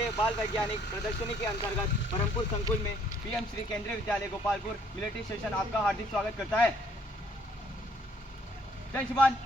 स्तरीय बाल वैज्ञानिक प्रदर्शनी के अंतर्गत परमपुर संकुल में पीएम श्री केंद्रीय विद्यालय गोपालपुर मिलिट्री स्टेशन आपका हार्दिक स्वागत करता है। जय श्रीमान।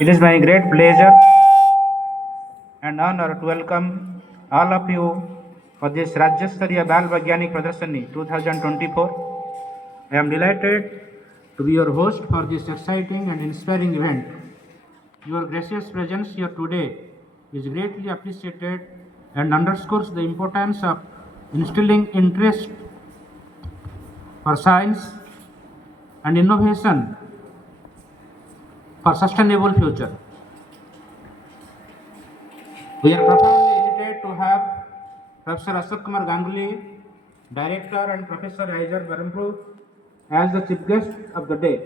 It is my great pleasure and honor to welcome all of you for this Rajya Stariya Vaigyanik Pradarshani 2024. I am delighted to be your host for this exciting and inspiring event. Your gracious presence here today is greatly appreciated and underscores the importance of instilling interest for science and innovation for sustainable future. We are profoundly elated to have Professor Ashok Kumar Ganguly, Director and Professor Rajya, Barampur, as the chief guest of the day.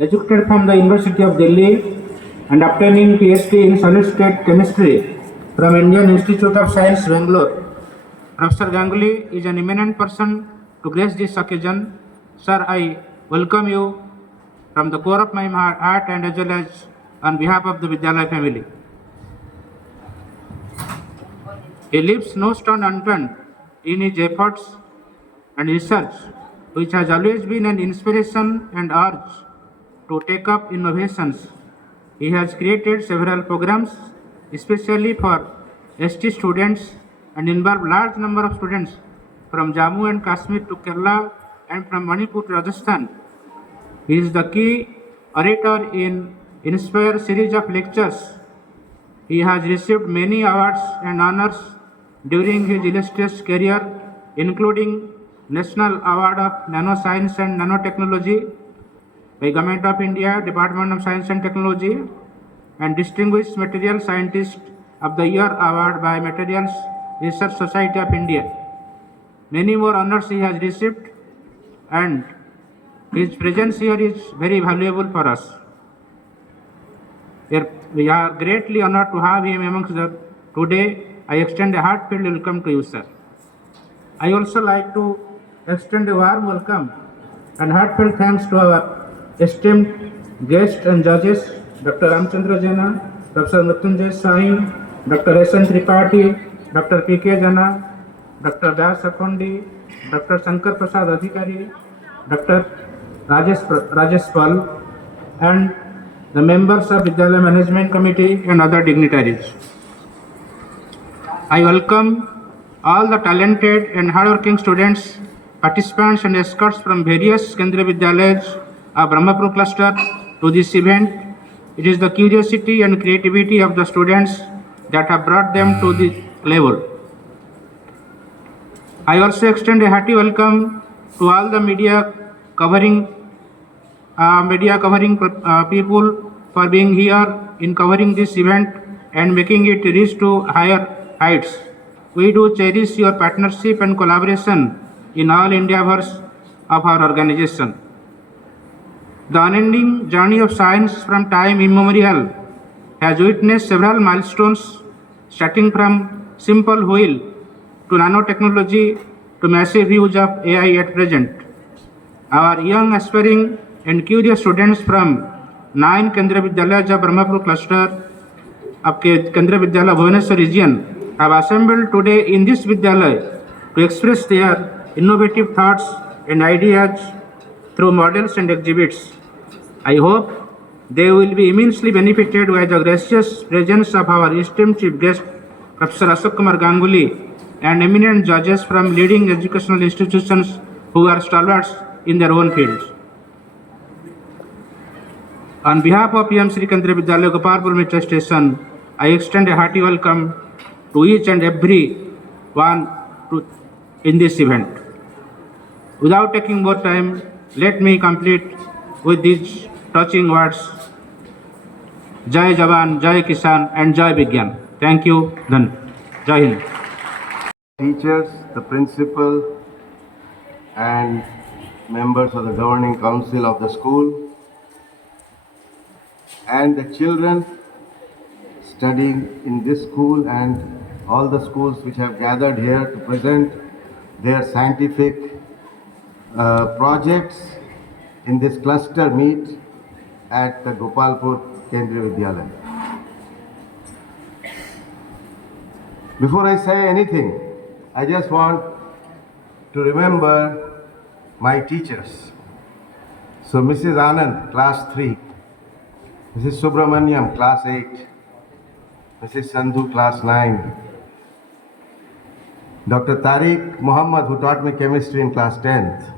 Educated from the University of Delhi and obtaining PhD in solid state chemistry from Indian Institute of Science, Bangalore, Professor Ganguly is an eminent person to grace this occasion. Sir, I welcome you from the core of my heart and as well as on behalf of the Vidyalaya family. He leaves no stone unturned in his efforts and research, which has always been an inspiration and urge to take up innovations. He has created several programs, especially for ST students, and involved large number of students from Jammu and Kashmir to Kerala and from Manipur to Rajasthan. He is the key orator in Inspire series of lectures. He has received many awards and honors during his illustrious career, including National Award of Nanoscience and Nanotechnology by Government of India, Department of Science and Technology, and Distinguished Material Scientist of the Year Award by Materials Research Society of India. Many more honors he has received, and his presence here is very valuable for us. We are greatly honored to have him amongst us today. I extend a heartfelt welcome to you, sir. I also like to extend a warm welcome and heartfelt thanks to our esteemed guests and judges, Dr. Ramchandra Jana, Professor Mrityunjay Sain, Dr. S.N. Tripathi, Dr. P.K. Jana, Dr. Das Akondi, Dr. Shankar Prasad Adhikari, Dr. Rajesh Pal, and the members of Vidyalaya Management Committee and other dignitaries. I welcome all the talented and hardworking students, participants and escorts from various Kendriya Vidyalayas of Brahmapur cluster to this event. It is the curiosity and creativity of the students that have brought them to this level. I also extend a hearty welcome to all the media covering people for being here in covering this event and making it reach to higher heights. We do cherish your partnership and collaboration in all endeavors of our organization. The unending journey of science from time immemorial has witnessed several milestones, starting from simple wheel to nanotechnology to massive use of AI at present. our young aspiring and curious students from 9 Kendriya Vidyalaya Brahmapur cluster of Kendriya Vidyalaya Bhubaneswar region have assembled today in this Vidyalaya to express their innovative thoughts and ideas through models and exhibits. I hope they will be immensely benefited by the gracious presence of our esteemed chief guest, Professor Ashok Kumar Ganguly, and eminent judges from leading educational institutions who are stalwarts in their own fields. On behalf of PM Sri Kendriya Vidyalaya Gopalpur Metro Station, I extend a hearty welcome to each and every one in this event. Without taking more time, let me complete with these touching words. Jai Jawan, Jai Kisan and Jai Vigyan. Thank you. Then, Jai Hind. Teachers, the principal and members of the governing council of the school and the children studying in this school and all the schools which have gathered here to present their scientific projects in this cluster meet at the Gopalpur Kendriya Vidyalaya. Before I say anything, I just want to remember my teachers. So Mrs. Anand, class 3, Mrs. Subramaniam, class 8, Mrs. Sandhu, class 9, Dr. Tariq Muhammad, who taught me chemistry in class 10th,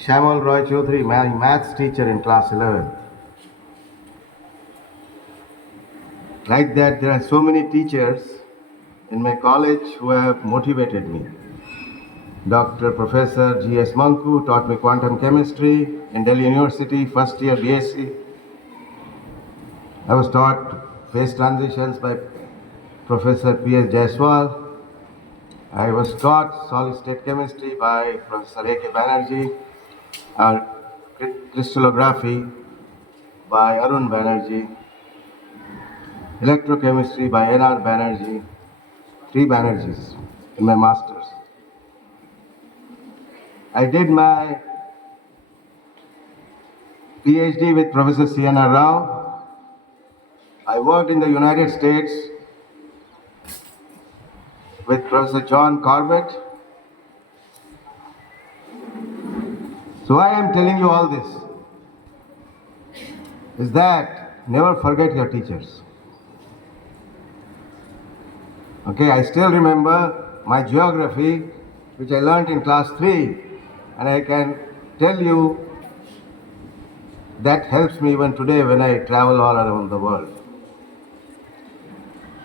Shamal Roy Chaudhary, my maths teacher in class 11th. Like that, there are so many teachers in my college who have motivated me. Dr. Professor G.S. Manku taught me quantum chemistry in Delhi University, first year BSc. I was taught phase transitions by Professor P.S. Jaiswal. I was taught solid state chemistry by Professor A.K. Banerjee, crystallography by Arun Banerjee, electrochemistry by N.R. Banerjee, 3 Banerjees in my master's. I did my PhD with Professor C.N.R. Rao. I worked in the United States with Professor John Corbett. So why I am telling you all this is that never forget your teachers. Okay, I still remember my geography, which I learned in class 3, and I can tell you that helps me even today when I travel all around the world.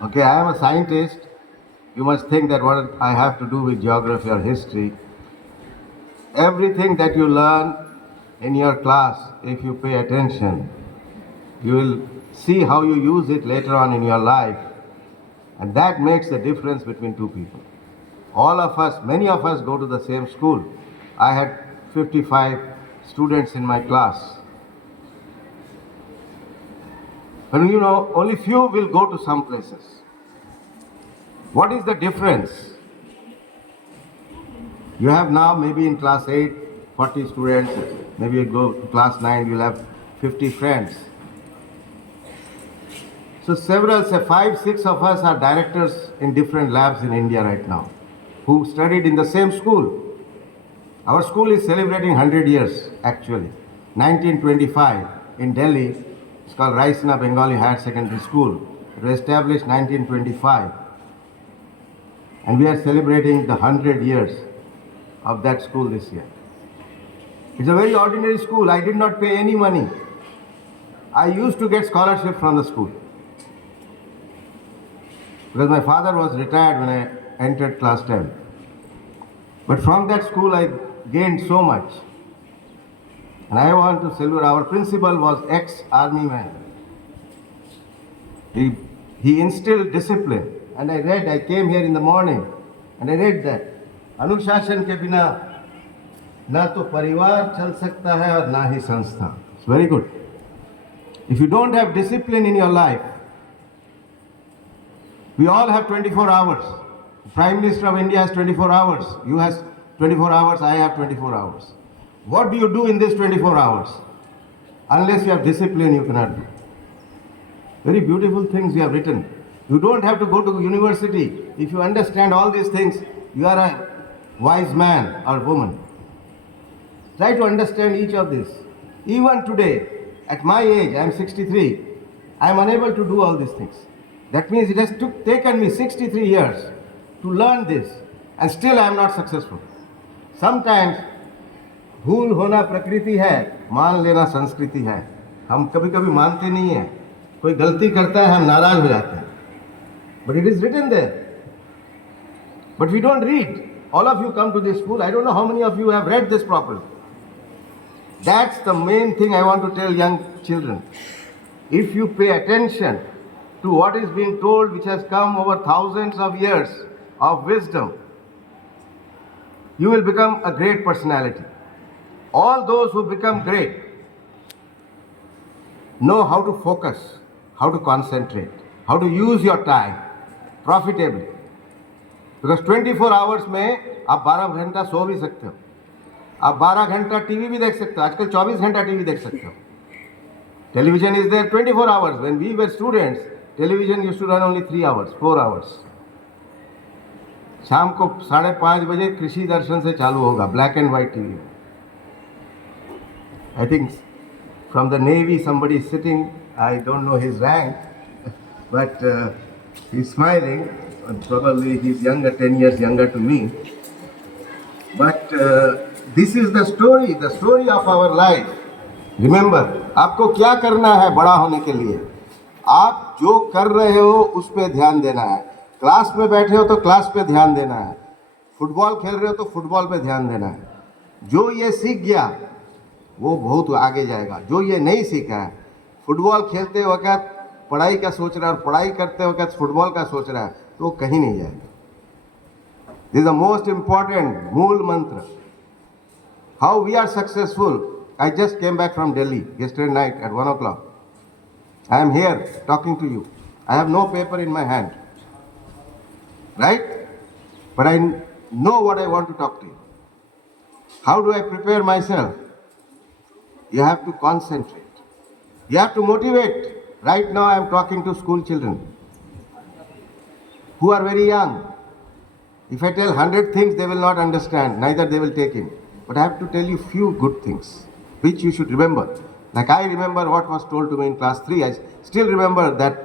Okay, I am a scientist. You must think that what I have to do with geography or history. Everything that you learn in your class, if you pay attention, you will see how you use it later on in your life. And that makes the difference between two people. All of us, many of us go to the same school. I had 55 students in my class. But you know, only few will go to some places. What is the difference? You have now maybe in class 8, 40 students. Maybe you go to class 9, you'll have 50 friends. So several, say 5, 6 of us are directors in different labs in India right now, who studied in the same school. Our school is celebrating 100 years actually. 1925 in Delhi, it's called Raisna Bengali Higher Secondary School. It was established 1925. And we are celebrating the 100 years of that school this year. It's a very ordinary school. I did not pay any money. I used to get scholarship from the school. Because my father was retired when I entered class 10. But from that school I gained so much. And I want to salute, our principal was ex-army man. He instilled discipline. And I came here in the morning and I read that. Anushashan ke bina na to parivar chal sakta hai aur na hi sanstha. It's very good. If you don't have discipline in your life, we all have 24 hours. The Prime Minister of India has 24 hours. You have 24 hours, I have 24 hours. What do you do in this 24 hours? Unless you have discipline, you cannot do. Very beautiful things you have written. You don't have to go to university. If you understand all these things, you are a wise man or woman. Try to understand each of this. Even today, at my age, I am 63, I am unable to do all these things. That means it has taken me 63 years to learn this, and still I am not successful. Sometimes भूल होना प्रकृति है, मान लेना संस्कृति है. हम कभी कभी मानते नहीं हैं. कोई गलती करता है, हम नाराज हो जाते हैं. But it is written there. But we don't read. All of you come to this school. I don't know how many of you have read this properly. That's the main thing I want to tell young children. If you pay attention to what is being told, which has come over thousands of years of wisdom, you will become a great personality. All those who become great know how to focus, how to concentrate, how to use your time profitably. Because 24 hours में आप 12 घंटा सो भी सकते हो, आप 12 घंटा TV भी देख सकते हो. आजकल 24 घंटा टीवी देख सकते हो. Television is there 24 hours. When we were students, television used to run only 3 hours, 4 hours. शाम को 5:30 बजे कृषि दर्शन से चालू होगा, black and white TV. I think from the Navy somebody is sitting, I don't know his rank, but he's smiling, and probably he's younger, 10 years younger to me. But this is the story of our life. Remember, आपको क्या करना है बड़ा होने के लिए? आप जो कर रहे हो उस पर ध्यान देना है. क्लास में बैठे हो तो क्लास पे ध्यान देना है. फुटबॉल खेल रहे हो तो फुटबॉल पे ध्यान देना है. जो ये सीख गया वो बहुत आगे जाएगा. जो ये नहीं सीखा है, फुटबॉल खेलते वक्त पढ़ाई का सोच रहा है और पढ़ाई करते वक्त फुटबॉल का सोच रहा है, तो वो कहीं नहीं जाएगा. This is the most important मूल मंत्र. How we are successful. I just came back from Delhi yesterday night at 1 o'clock. I am here talking to you. I have no paper in my hand. Right? But I know what I want to talk to you. How do I prepare myself? You have to concentrate. You have to motivate. Right now I am talking to school children who are very young. If I tell 100 things, they will not understand, neither they will take in. But I have to tell you few good things which you should remember. Like I remember what was told to me in class 3. I still remember that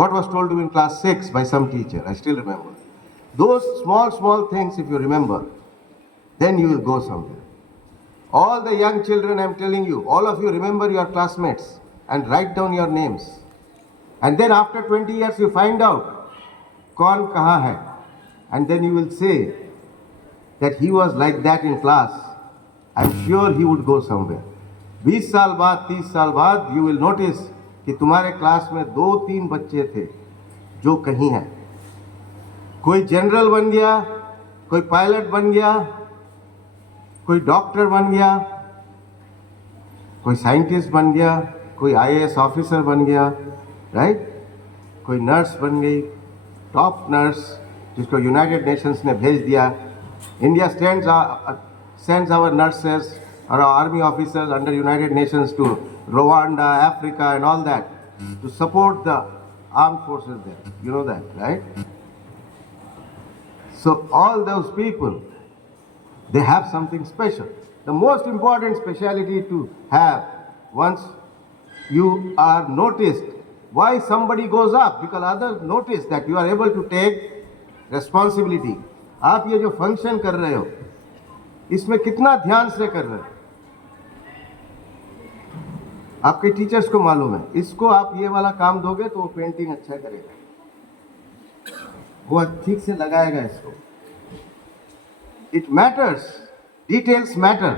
what was told to me in class 6 by some teacher. I still remember. Those small things, if you remember, then you will go somewhere. All the young children, I am telling you, all of you remember your classmates and write down your names. And then after 20 years you find out kaun kahan hai. And then you will say that he was like that in class. I am sure he would go somewhere. 20 साल बाद 30 साल बाद you will notice कि तुम्हारे class में 2-3 बच्चे थे जो कहीं हैं. कोई जनरल बन गया, कोई पायलट बन गया, कोई डॉक्टर बन गया, कोई साइंटिस्ट बन गया, कोई आईएएस ऑफिसर बन गया, राइट? कोई नर्स बन गई, टॉप नर्स जिसको यूनाइटेड नेशंस ने भेज दिया. India sends our nurses or our army officers under United Nations to Rwanda, Africa and all that to support the armed forces there. You know that, right? So all those people, they have something special. The most important speciality to have once you are noticed. Why somebody goes up? Because others notice that you are able to take responsibility. आप ये जो function कर रहे हो, इसमें कितना ध्यान से कर रहे हो, आपके टीचर्स को मालूम है. इसको आप ये वाला काम दोगे तो वो पेंटिंग अच्छा करेगा, वो ठीक से लगाएगा इसको. It matters, details matter,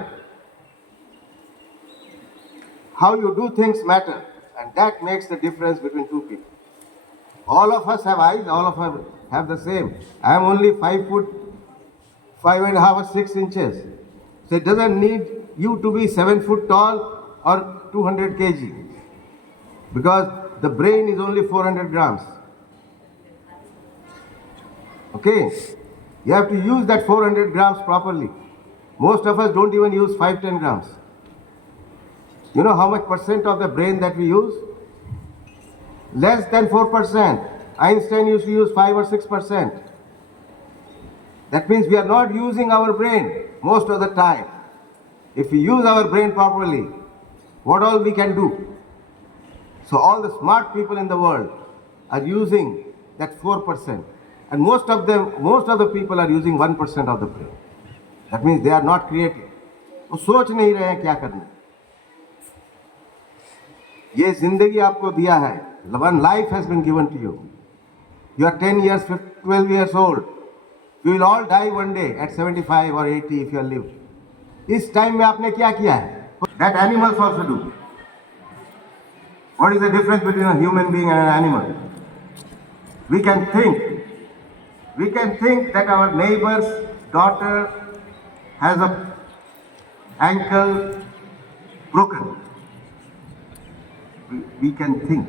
how you do things matter, and that makes the difference between two people. All of us have eyes, all of us have the same. I am only 5 foot 5.5 or 6 inches. So it doesn't need you to be 7 foot tall or 200 kg. Because the brain is only 400 grams. Okay? You have to use that 400 grams properly. Most of us don't even use 5-10 grams. You know how much percent of the brain that we use? Less than 4%. Einstein used to use 5 or 6%. That means we are not using our brain most of the time. If we use our brain properly, what all we can do? So all the smart people in the world are using that 4%. And most of the people are using 1% of the brain. That means they are not creative. वो सोच नहीं रहे हैं क्या करना. ये जिंदगी आपको दिया है. One life has been given to you. You are 10 years, 12 years old. You will all die one day at 75 or 80 if you are lived. इस टाइम में आपने क्या किया है? That animals also do. What is the difference between a human being and an animal? We can think that our neighbor's daughter has a ankle broken. We can think.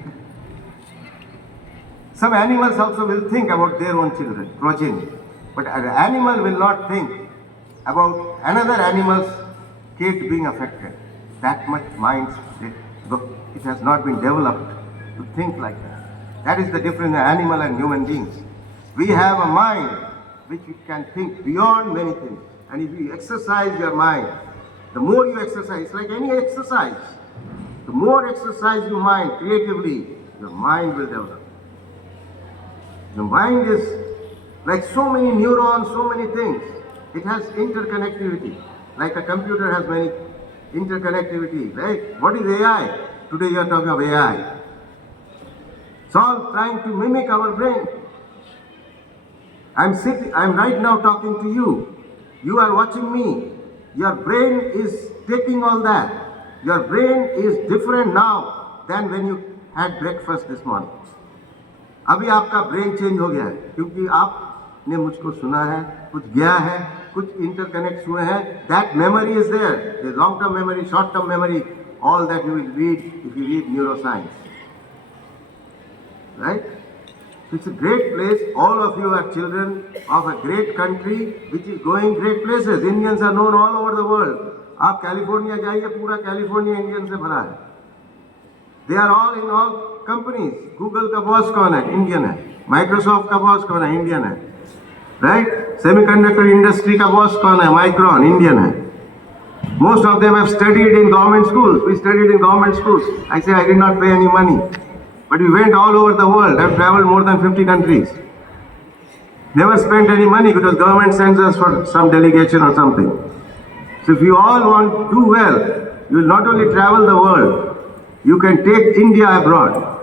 Some animals also will think about their own children, progeny. But an animal will not think about another animal's kid being affected. That much mind, it has not been developed to think like that. That is the difference in animal and human beings. We have a mind which we can think beyond many things. And if you exercise your mind, the more you exercise, it's like any exercise. The more exercise you mind creatively, your mind will develop. The mind is like so many neurons, so many things. It has interconnectivity. Like a computer has many interconnectivity, right? What is AI? Today you are talking of AI. It's all trying to mimic our brain. I'm right now talking to you. You are watching me. Your brain is taking all that. Your brain is different now than when you had breakfast this morning. अभी आपका brain change हो गया है क्योंकि आपने मुझको सुना है, कुछ गया है, कुछ इंटरकनेक्ट हुए हैं. That memory is there. Long term memory, short term memory, all that you will read if you read neuroscience. Right? It's a great place. All of you are children of a great country which is going great places. Indians are known all over the world. आप California जाइए, पूरा California Indian से भरा है. They are all in all companies. Google का boss कौन है? Indian है. माइक्रोसॉफ्ट का बॉस कौन है? इंडियन है. Right? Semiconductor industry का बॉस कौन है? माइक्रॉन, इंडियन है. Most of them have studied in government schools. We studied in government schools. I say I did not pay any money. But we went all over the world. I've traveled more than 50 countries. Never spent any money because government sends us for some delegation or something. So if you all want to do well, you will not only travel the world, you can take India abroad.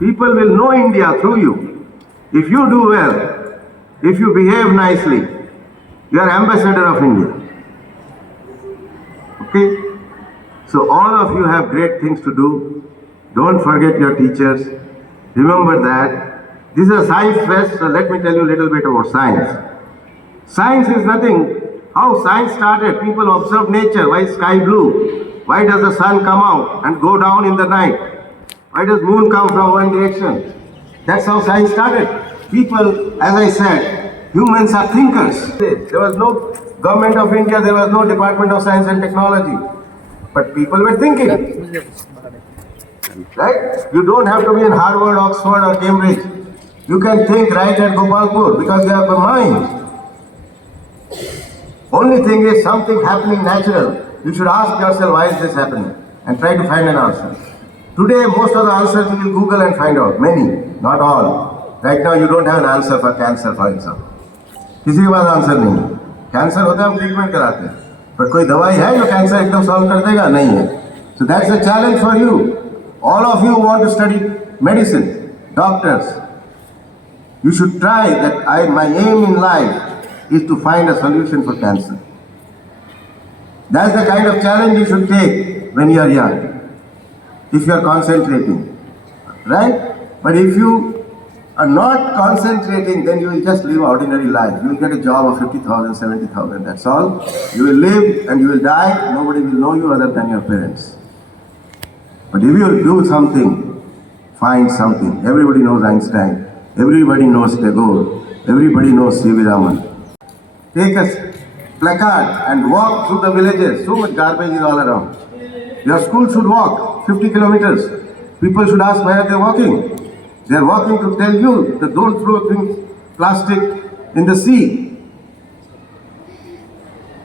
People will know India through you. If you do well, if you behave nicely, you are ambassador of India. Okay? So all of you have great things to do. Don't forget your teachers. Remember that. This is a science fest, so let me tell you a little bit about science. Science is nothing. How science started, people observed nature. Why is sky blue? Why does the sun come out and go down in the night? Why does moon come from one direction? That's how science started. People, as I said, humans are thinkers. There was no government of India, there was no Department of Science and Technology. But people were thinking. Right? You don't have to be in Harvard, Oxford or Cambridge. You can think right at Gopalpur because you have a mind. Only thing is something happening natural. You should ask yourself why is this happening and try to find an answer. Today most of the answers you will Google and find out. Many, not all. Right now you don't have an answer for cancer for example. किसी के पास answer नहीं है. Cancer होता है हम treatment कराते हैं. पर कोई दवाई है जो कैंसर एकदम सॉल्व कर देगा? नहीं है. So that's a challenge for you. All of you want to study medicine, doctors. You should try that. My aim in life is to find a solution for cancer. That's the kind of challenge you should take when you are young, if you are concentrating, right? But if you are not concentrating, then you will just live ordinary life. You will get a job of 50,000, 70,000, that's all. You will live and you will die. Nobody will know you other than your parents. But if you do something, find something. Everybody knows Einstein. Everybody knows Tagore. Everybody knows C.V. Raman. take a placard and walk through the villages. So much garbage is all around. Your school should walk 50 kilometers. People should ask why are they walking. They are walking to tell you that don't throw things, plastic in the sea.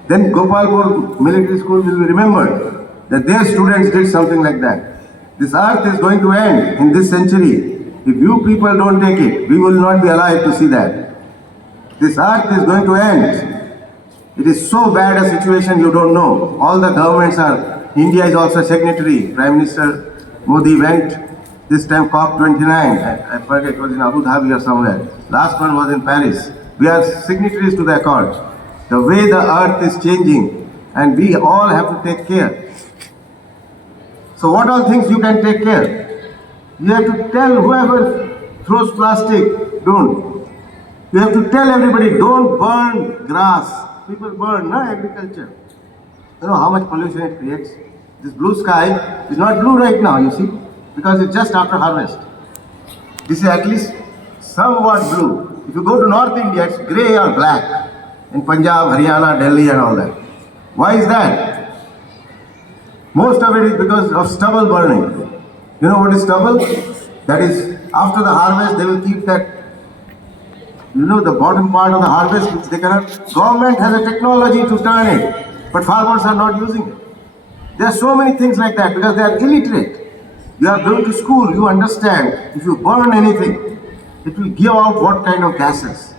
Then Gopalpur Military School will be remembered that their students did something like that. This earth is going to end in this century. If you people don't take it, we will not be alive to see that. This earth is going to end. It is so bad a situation you don't know. All the governments are, India is also signatory. Prime Minister Modi went this time COP29. I forget, it was in Abu Dhabi or somewhere. Last one was in Paris. We are signatories to the accord. The way the earth is changing and we all have to take care. So what all things you can take care? You have to tell whoever throws plastic, don't. You have to tell everybody, don't burn grass. People burn, no, agriculture. You know how much pollution it creates? This blue sky is not blue right now, you see, because it's just after harvest. This is at least somewhat blue. If you go to North India, it's grey or black. In Punjab, Haryana, Delhi and all that. Why is that? Most of it is because of stubble burning. You know what is stubble? That is, after the harvest, they will keep that, you know, the bottom part of the harvest, which they cannot. Government has a technology to turn it, but farmers are not using it. There are so many things like that because they are illiterate. You are going to school, you understand, if you burn anything, it will give out what kind of gases.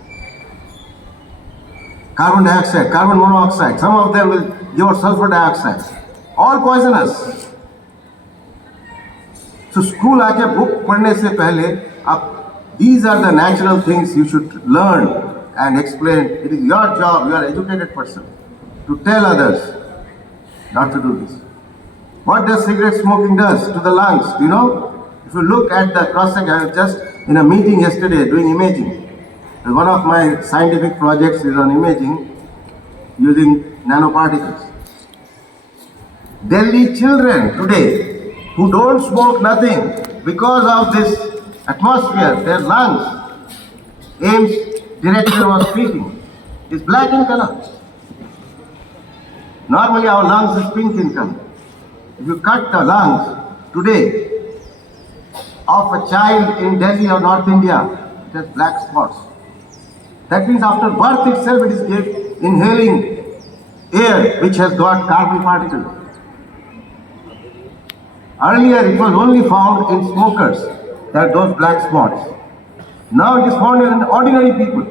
Carbon dioxide, carbon monoxide, some of them will give out sulfur dioxide. All poisonous. So school आके book पढ़ने से पहले these are the natural things you should learn and explain. It is your job, you are an educated person, to tell others not to do this. What does cigarette smoking does to the lungs? You know, if you look at the cross-section, I was just in a meeting yesterday doing imaging. And one of my scientific projects is on imaging using nanoparticles. Delhi children today who don't smoke nothing because of this atmosphere, their lungs, AIMS director was speaking, is black in color. Normally our lungs is pink in color. If you cut the lungs today of a child in Delhi or North India, it has black spots. That means after birth itself it is inhaling air which has got carbon particles. Earlier it was only found in smokers, that those black spots. Now it is found in ordinary people,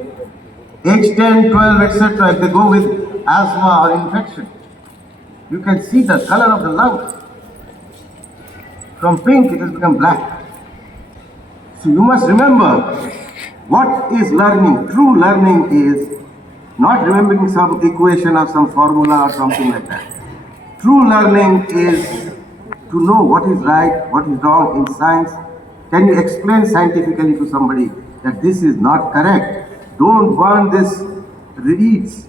age 10, 12, etc. If they go with asthma or infection, you can see the color of the lungs. From pink it has become black. So you must remember, what is learning? True learning is not remembering some equation or some formula or something like that. True learning is to know what is right, what is wrong in science. Can you explain scientifically to somebody that this is not correct? Don't burn this reeds.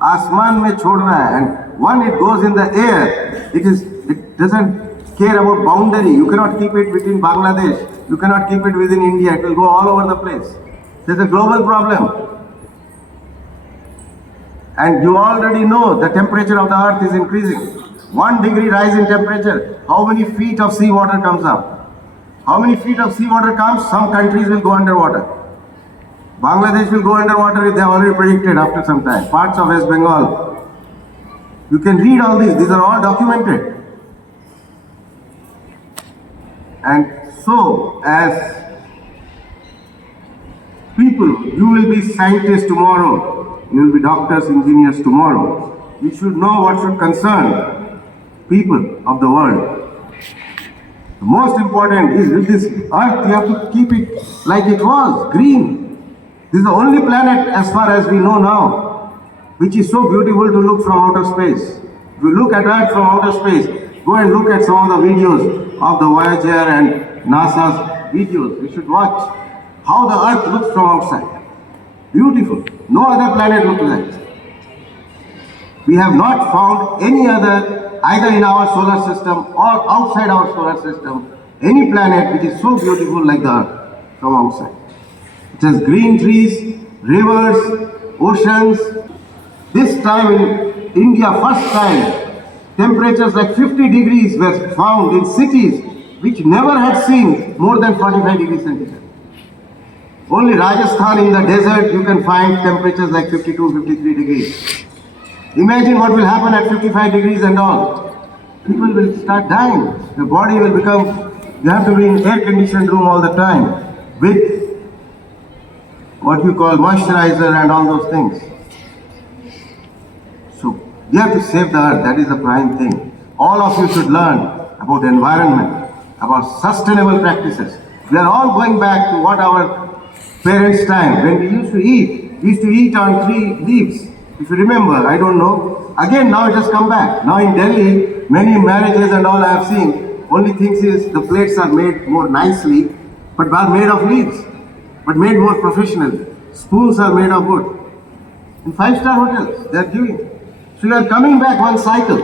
Asman mein chhod raha hai, and when it goes in the air, it doesn't care about boundary. You cannot keep it between Bangladesh. You cannot keep it within India. It will go all over the place. There's a global problem. And you already know the temperature of the earth is increasing. 1 degree rise in temperature. How many feet of seawater comes up? How many feet of seawater comes? Some countries will go underwater. Bangladesh will go underwater, they have already predicted after some time. Parts of West Bengal. You can read all these. These are all documented. And so, as people, you will be scientists tomorrow, you will be doctors, engineers tomorrow. You should know what should concern people of the world. The most important is with this earth, you have to keep it like it was, green. This is the only planet, as far as we know now, which is so beautiful to look from outer space. If you look at Earth from outer space, go and look at some of the videos of the Voyager and NASA's videos. You should watch how the Earth looks from outside. Beautiful. No other planet looks like that. We have not found any other, either in our solar system or outside our solar system, any planet which is so beautiful like the Earth from outside. It has green trees, rivers, oceans. This time in India, first time, temperatures like 50 degrees were found in cities which never had seen more than 45 degrees centigrade. Only Rajasthan in the desert you can find temperatures like 52, 53 degrees. Imagine what will happen at 55 degrees and all. People will start dying. Your body will become, you have to be in air-conditioned room all the time with what you call moisturizer and all those things. So we have to save the earth. That is the prime thing. All of you should learn about environment, about sustainable practices. We are all going back to what our parents' time, when we used to eat on 3 leaves. If you remember, I don't know. Again, now it has come back. Now in Delhi, many marriages and all I have seen, only things is the plates are made more nicely, but are made of leaves, but made more professionally. Spoons are made of wood. In 5-star hotels, they are giving. So you are coming back one cycle.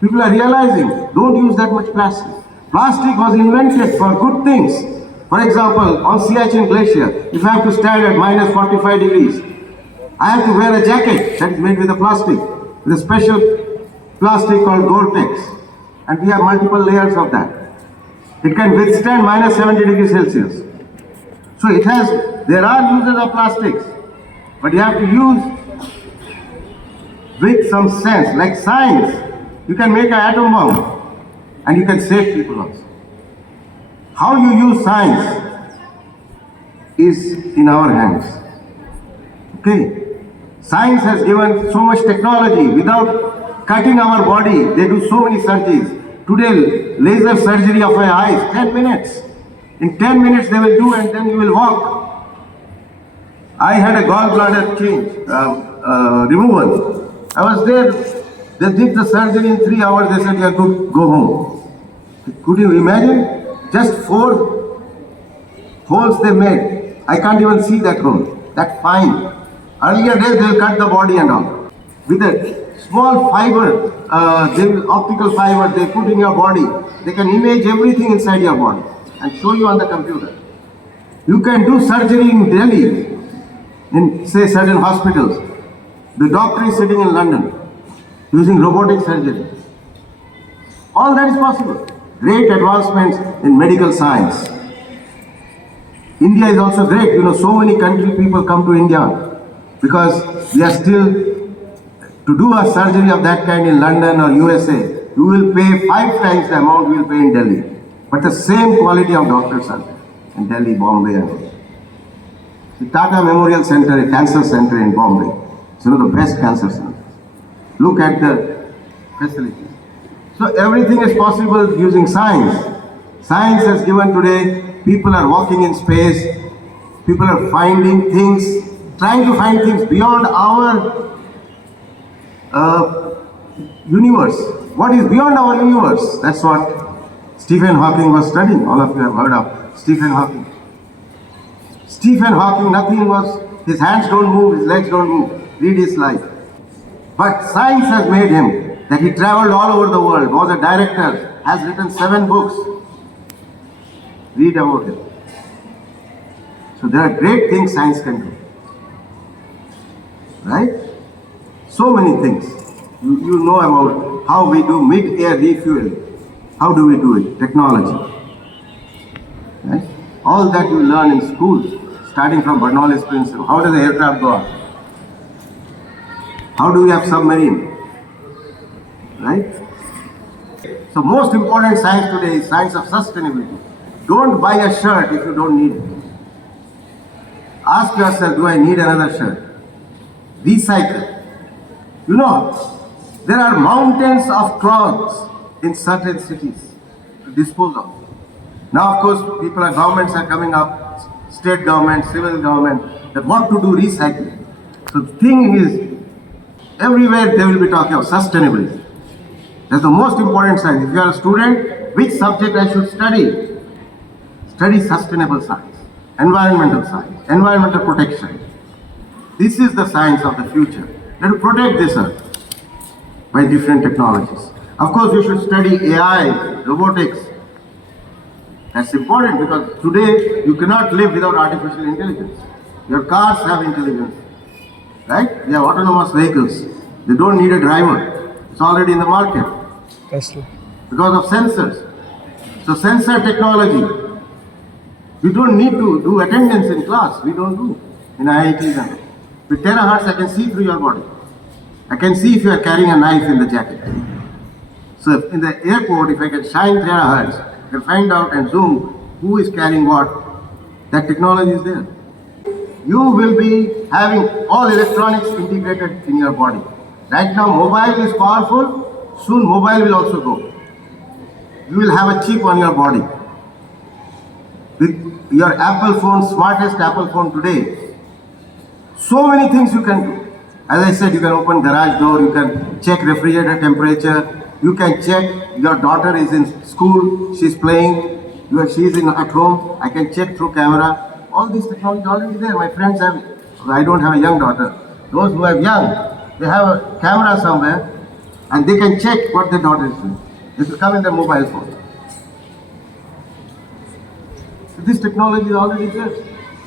People are realizing, don't use that much plastic. Plastic was invented for good things. For example, on Siachen Glacier, if I have to stand at minus 45 degrees, I have to wear a jacket that is made with a plastic, with a special plastic called Gore-Tex. And we have multiple layers of that. It can withstand minus 70 degrees Celsius. So there are uses of plastics, but you have to use with some sense, like science. You can make an atom bomb and you can save people also. How you use science is in our hands. Okay? Science has given so much technology. Without cutting our body, they do so many surgeries. Today, laser surgery of my eyes, 10 minutes. In 10 minutes they will do and then you will walk. I had a gallbladder removal. I was there. They did the surgery in 3 hours. They said, you are good, go home. Could you imagine? Just 4 holes they made. I can't even see that hole. That fine. Earlier days they will cut the body and all. With a small fiber, optical fiber they put in your body. They can image everything inside your body and show you on the computer. You can do surgery in Delhi, in say certain hospitals. The doctor is sitting in London using robotic surgery. All that is possible. Great advancements in medical science. India is also great. You know, so many country people come to India because we are still, to do a surgery of that kind in London or USA, you will pay 5 times the amount you will pay in Delhi. But the same quality of doctors are there in Delhi, Bombay and all. The Tata Memorial Center, a cancer center in Bombay, it's one of the best cancer centers. Look at the facilities. So everything is possible using science. Science has given today, people are walking in space, people are finding things, trying to find things beyond our universe. What is beyond our universe? That's what Stephen Hawking was studying. All of you have heard of Stephen Hawking. Stephen Hawking, nothing was, his hands don't move, his legs don't move. Read his life. But science has made him that he traveled all over the world, was a director, has written 7 books. Read about him. So there are great things science can do. Right? So many things. You know about how we do mid-air refueling. How do we do it? Technology. Right? All that you learn in school, starting from Bernoulli's principle. How does the aircraft go up? How do we have submarine? Right? So most important science today is science of sustainability. Don't buy a shirt if you don't need it. Ask yourself, do I need another shirt? Recycle. You know, there are mountains of clothes in certain cities to dispose of. Now, of course, governments are coming up, state government, civil government, that what to do recycling. So the thing is, everywhere they will be talking of sustainability. That's the most important science. If you are a student, which subject I should study? Study sustainable science, environmental science, environmental protection. This is the science of the future. Let us protect this earth by different technologies. Of course, you should study AI, robotics. That's important because today you cannot live without artificial intelligence. Your cars have intelligence. right? They have autonomous vehicles. They don't need a driver. It's already in the market. That's true. Because of sensors. So sensor technology. You don't need to do attendance in class. We don't do in IITs. And with terahertz, I can see through your body. I can see if you are carrying a knife in the jacket. So in the airport, if I can shine terahertz, I can find out and zoom who is carrying what. That technology is there. You will be having all electronics integrated in your body. Right now, mobile is powerful. Soon, mobile will also go. You will have a chip on your body. With your Apple phone, smartest Apple phone today, so many things you can do. As I said, you can open garage door, you can check refrigerator temperature, you can check your daughter is in school, she's playing, she is at home, I can check through camera. All this technology is already there. My friends have it. I don't have a young daughter. Those who have young, they have a camera somewhere and they can check what their daughter is doing. It will come in their mobile phone. So this technology is already there.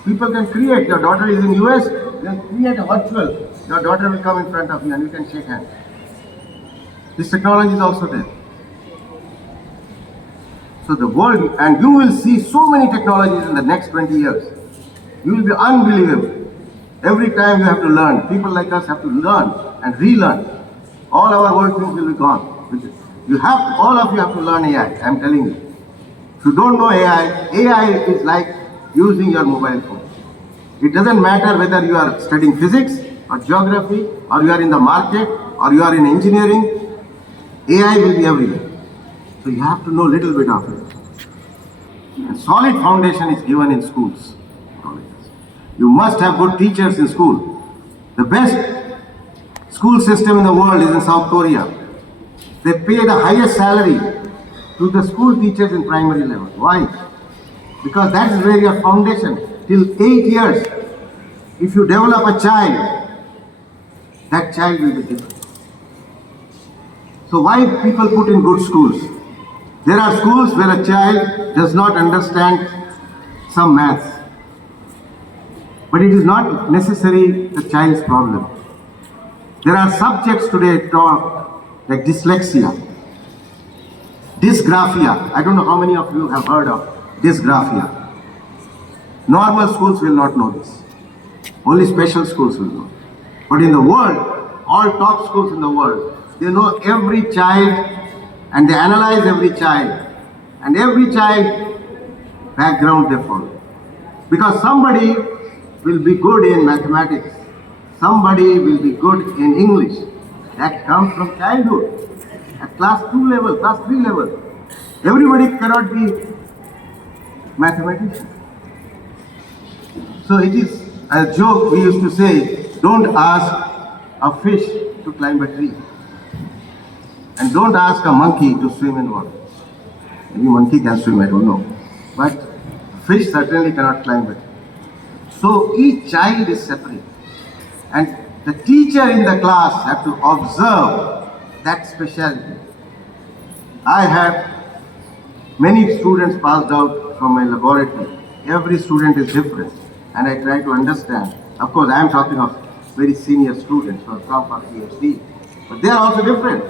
People can create. Your daughter is in US, they can create a virtual. Your daughter will come in front of you and you can shake hands. This technology is also there. So the world, and you will see so many technologies in the next 20 years. You will be unbelievable. Every time you have to learn. People like us have to learn and relearn. All our old things will be gone. You have, all of you have to learn AI, I am telling you. If you don't know AI, AI is like using your mobile phone. It doesn't matter whether you are studying physics or geography or you are in the market or you are in engineering, AI will be everywhere. So you have to know a little bit of it. A solid foundation is given in schools. You must have good teachers in school. The best school system in the world is in South Korea. They pay the highest salary to the school teachers in primary level. Why? Because that is where your foundation, till 8 years, if you develop a child, that child will be different. So why people put in good schools? There are schools where a child does not understand some maths. But it is not necessarily the child's problem. There are subjects today taught like dyslexia, dysgraphia. I don't know how many of you have heard of dysgraphia. Normal schools will not know this. Only special schools will know. But in the world, all top schools in the world, they know every child and they analyze every child. And every child background they follow. Because somebody will be good in mathematics. Somebody will be good in English. That comes from childhood. At class 2 level, class 3 level. Everybody cannot be mathematician. So it is a joke we used to say, don't ask a fish to climb a tree. And don't ask a monkey to swim in water. Maybe monkey can swim, I don't know. But a fish certainly cannot climb it. So each child is separate. And the teacher in the class have to observe that specialty. I have many students passed out from my laboratory. Every student is different. And I try to understand. Of course, I am talking of very senior students who have come for PhD. But they are also different.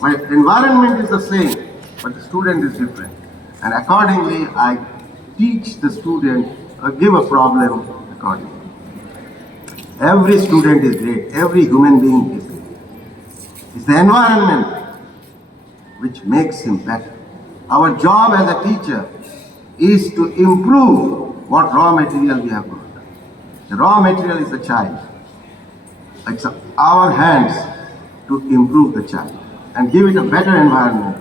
My environment is the same, but the student is different. And accordingly, I teach the student, give a problem accordingly. Every student is great. Every human being is great. It's the environment which makes him better. Our job as a teacher is to improve what raw material we have got. The raw material is the child. It's our hands to improve the child and give it a better environment.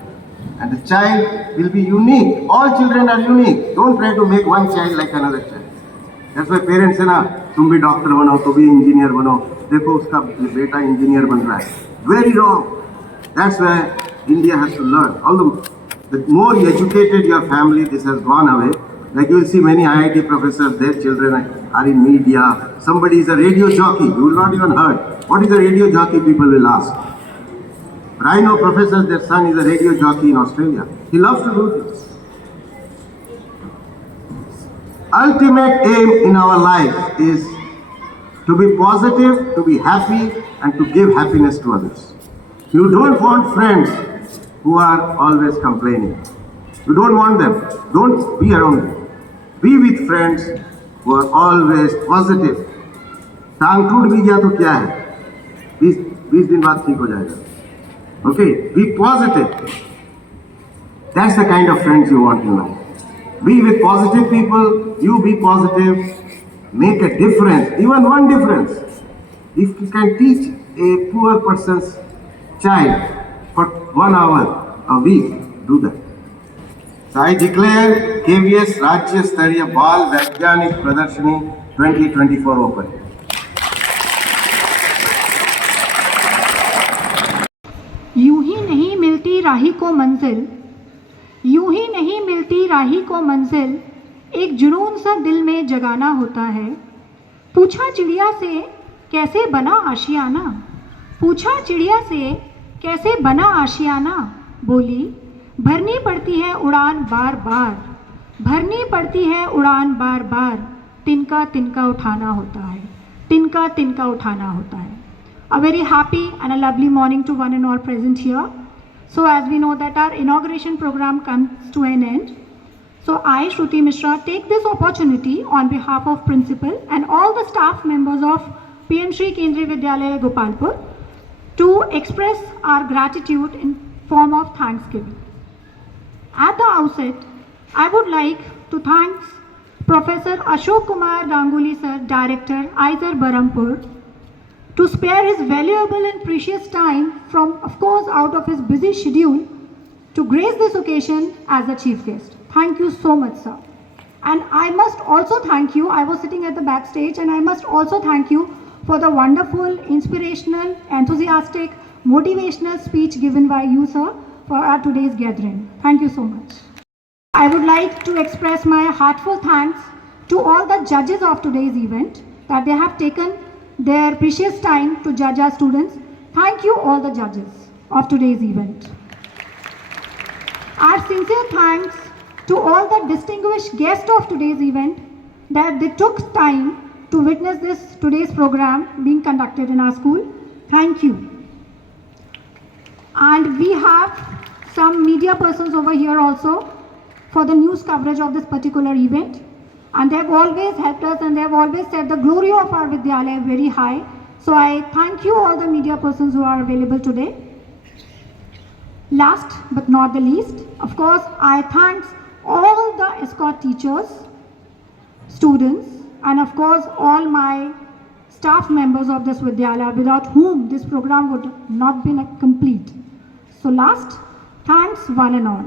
And the child will be unique. All children are unique. Don't try to make one child like another child. That's why parents say na, तुम भी doctor बनो, तुम भी engineer बनो, देखो उसका बेटा engineer बन रहा है. Very wrong. That's why India has to learn. Although the more educated your family, this has gone away. Like you will see many IIT professors, their children are in media. Somebody is a radio jockey. You will not even heard. What is a radio jockey? People will ask. But I know professors, their son is a radio jockey in Australia. He loves to do this. Ultimate aim in our life is to be positive, to be happy, and to give happiness to others. You don't want friends who are always complaining. You don't want them. Don't be around them. Be with friends who are always positive. टांग टूट भी गया तो क्या है, 20 दिन बाद ठीक हो जाएगा. Okay, be positive. That's the kind of friends you want in life. Be with positive people. You be positive. Make a difference, even one difference. If you can teach a poor person's child for 1 hour a week, do that. So I declare KVS Rajya Stariya Bal Vaigyanik Pradarshani 2024 open. यूं ही नहीं मिलती राही को मंजिल, यूं ही नहीं मिलती राही को मंजिल, एक जुनून सा दिल में जगाना होता है. पूछा चिड़िया से कैसे बना आशियाना, पूछा चिड़िया से कैसे बना आशियाना, बोली भरनी पड़ती है उड़ान बार बार, भरनी पड़ती है उड़ान बार बार, तिनका तिनका उठाना होता है, तिनका तिनका उठाना होता है. A very happy and a lovely morning to one and all present here. So as we know that our inauguration program comes to an end, so I, Shruti Mishra, take this opportunity on behalf of principal and all the staff members of PM Shri Kendriya Vidyalaya Gopalpur to express our gratitude in form of thanksgiving. At the outset, I would like to thank Professor Ashok Kumar Ganguly sir, Director, ISER Barampur, to spare his valuable and precious time from, of course, out of his busy schedule to grace this occasion as a chief guest. Thank you so much, sir. And I must also thank you, I was sitting at the backstage, and I must also thank you for the wonderful, inspirational, enthusiastic, motivational speech given by you, sir, for our today's gathering. Thank you so much. I would like to express my heartfelt thanks to all the judges of today's event, that they have taken their precious time to judge our students. Thank you all the judges of today's event. Our sincere thanks to all the distinguished guests of today's event, that they took time to witness this today's program being conducted in our school. Thank you. And we have some media persons over here also for the news coverage of this particular event. And they have always helped us, and they have always set the glory of our Vidyalaya very high. So I thank you all the media persons who are available today. Last but not the least, of course, I thank all the escort teachers, students, and of course all my staff members of this Vidyalaya, without whom this program would not be complete. So last, thanks one and all.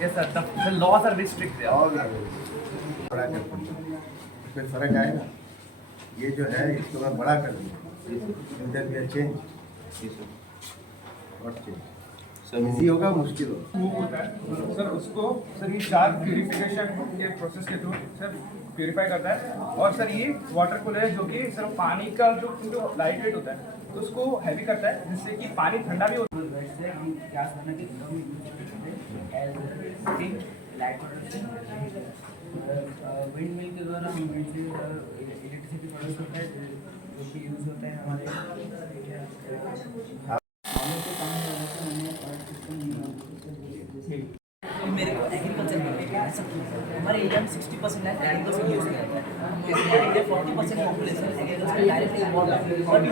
Yes, sir. The laws are very strict there. इसमें फर्क आएगा. ये जो है इसको मैं बड़ा कर दूँगा. चेंज इजी होगा, मुश्किल होगा. सर उसको सर ये 4 प्यूरिफिकेशन के प्रोसेस के थ्रू सर प्यूरिफाई करता है. और सर ये वाटर कूलर है जो कि सर पानी का जो लाइट वेट होता है तो उसको हैवी करता है, जिससे कि पानी ठंडा भी होता है. विंड मिल के द्वारा हम इलेक्ट्रिसिटी प्रोड्यूस होता है जो कि यूज़ होता है हमारे मेरे को एग्रीकल्चर में हमारे एरिया में 60% लैंड एग्रीकल्चर यूज किया जाता है. हमारे India 40% population agriculture directly involve है. और भी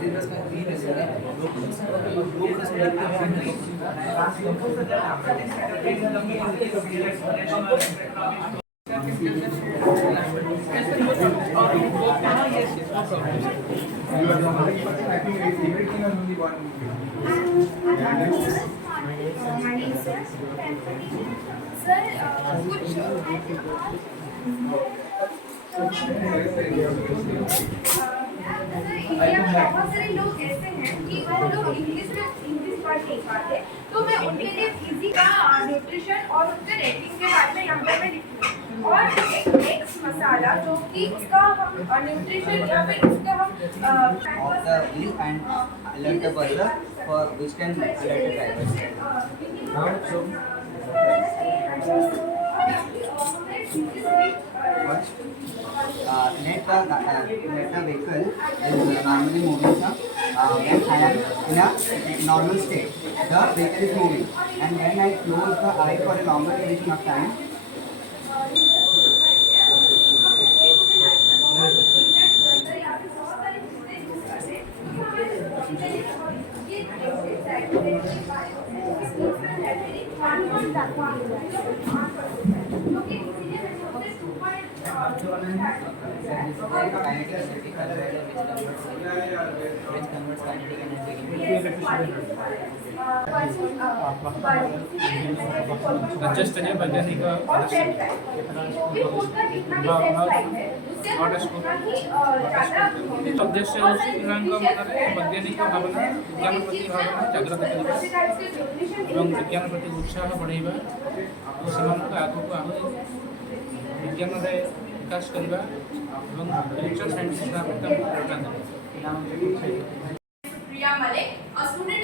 बिजनेस का भी बहुत सारे लोग ऐसे हैं कि वो लोग इंग्लिश पढ़ नहीं पाते, तो मैं उनके लिए इजी का न्यूट्रिशन और उनके रेटिंग के बारे में यहाँ पर मैं लिखूँ. और एक मसाला जो कि उसका हम न्यूट्रिशन या फिर उसका हम of the wheel and alert the buzzer for which can alert the driver. Let the vehicle is normally moving sir. When I am in a normal state, the vehicle is moving, and when I close the eye for a longer duration of time, kinetic energy converter which converts kinetic energy राज्य स्तरीय वैज्ञानिक उद्देश्य ହେଉଛି ପିଲାଙ୍କ ମନରେ ବୈଜ୍ଞାନିକ ଭାବନା ବିଜ୍ଞାନ ପ୍ରତି ଭାବନା ଜାଗ୍ରତ କରିବା ଏବଂ ବିଜ୍ଞାନ ପ୍ରତି ଉତ୍ସାହ ବଢ଼ାଇବା ଓ ସେମାନଙ୍କୁ ଆଗକୁ ଆହୁରି ବିଜ୍ଞାନରେ ବିକାଶ କରିବା ଏବଂ ଫ୍ୟୁଚର ସାଇଣ୍ଟିଷ୍ଟ ଭାବରେ ତାଙ୍କୁ ପ୍ରେରଣା ଦେବା। Priya Malik, a student